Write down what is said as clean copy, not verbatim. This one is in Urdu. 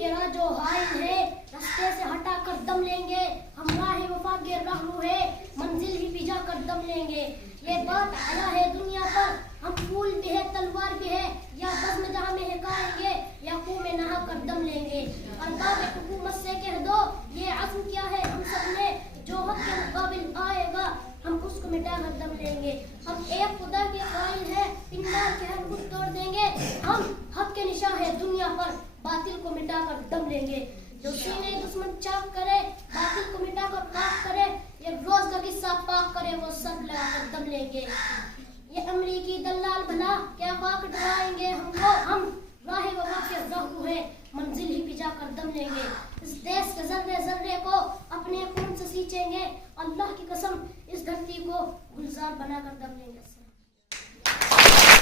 کے راجو حائل ہے رستے سے ہٹا کر دم لیں گے ہم راہ وفا کے راہرو ہے منزل ہی پہ جا کر دم لیں گے یہ بات آیا ہے دنیا پر ہم پھول بھی ہے تلوار بھی ہے یا بزم جہاں میں ہکائیں گے یا کنویں میں نہا کر دم لیں گے ارباب حکومت سے کہہ دو یہ عزم کیا ہے ہم سب نے جو حق کے مقابل آئے گا ہم اس کو مٹا کر دم لیں گے ہم ایک خدا کے قائل ہے پنڈال کے ہم خود توڑ دیں گے ہم حق کے نشاں ہے دنیا پر باطل کو مٹا کر دم لیں گے جو سینے دشمن چاک کرے باطل کو مٹا کر پاک کرے یہ روز کا قصہ پاک کرے وہ سب لگا کر دم لیں گے یہ امریکی دلال بھلا کیا واقع ڈرائیں گے ہم کو ہم راہ وفا کے راہرو ہے منزل ہی پہ جا کر دم لیں گے اس دیش کے ذرے ذرے کو اپنے خون سے سینچیں گے اللہ کی قسم اس دھرتی کو گلزار بنا کر دم لیں گے